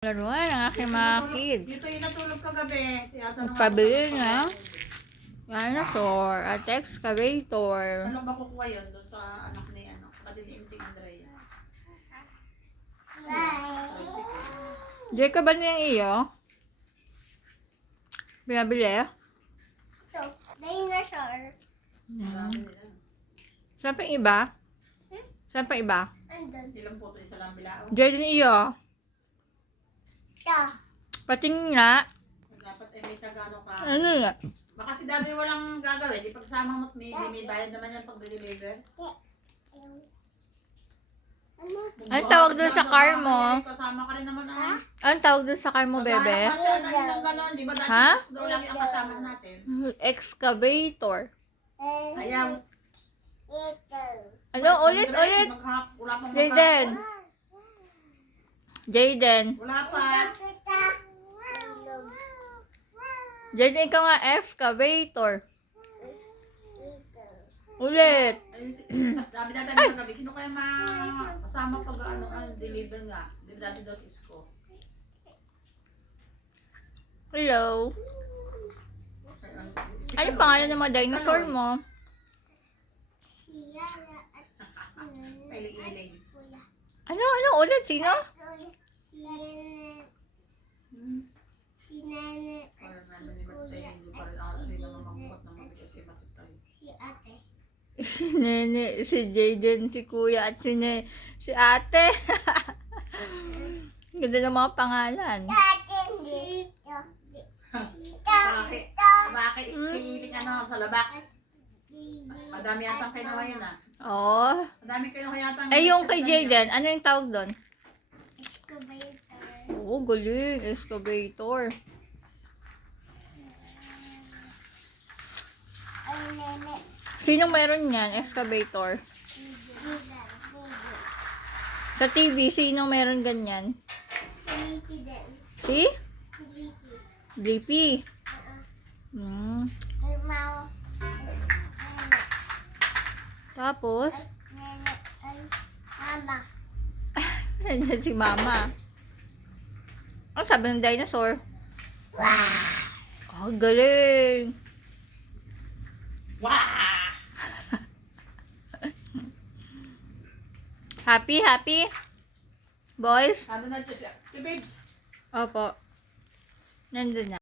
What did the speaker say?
Laruan ang aking mga kids. Dito yung natulog kagabi. Magpabili na dinosaur at excavator. Saan ba kukuha yun? Doon sa anak ni Kadiliinting Andrea. Jacob, ano yung iyo? Binabili? Ito, dinosaur. Saan pa yung iba? Saan pa iba? Andun. Ilang po ito? Isa lang bilao. Jordan iyo. Ito. Patingin nga. Dapat may tagano ka. Ano nga? Baka si daddy walang gagawin. Di pagsama mo't may bayad naman yan pag deliver. Ano? Anong tawag doon sa car mo? Kasama ka rin naman ah. Anong tawag doon sa car mo, bebe? Maghanap pa siya ng ganon. Di ba dati Ha? daw lang ang kasama natin. Excavator. Ayaw. Ito. Ano? Ulit? Wala pang Jaden. Jaden. Wala pa. Jaden, ikaw nga excavator. Ulit. Sabi natin ng gabi, sino kaya kasama pag deliver nga? Di ba dati daw si Isko? Hello. Ano pangalan ng mga dinosaur mo? Si Yaya at Pailing-iling. Kuya. Ano? Ulit? Sino? Si Nene. Si Nene at si Kuya at si Jaden at si Ate. Si Nene, si Jaden, si Kuya, at si Ate. Ganda ng mga pangalan. Bakit iiling sa labak? Madami yatang kinuha yun ah. Oh. Madami kinuha yatang. Eh, yung kay Jaden, ano yung tawag doon? Excavator. Oh, galing. Excavator. Ay, Nene. Sino meron yan? Excavator. Sa TV, sino meron ganyan? Sleepy din. Si? Sleepy. Blippi. Hmm. Ay, Mao. Tapos, Nene. Ay, Mama. nandiyan si Mama. Ano sabi ng dinosaur? Wow! Oh, galing! Wah! Happy? Boys? Ano na siya? The babes. Opo. Nandun na.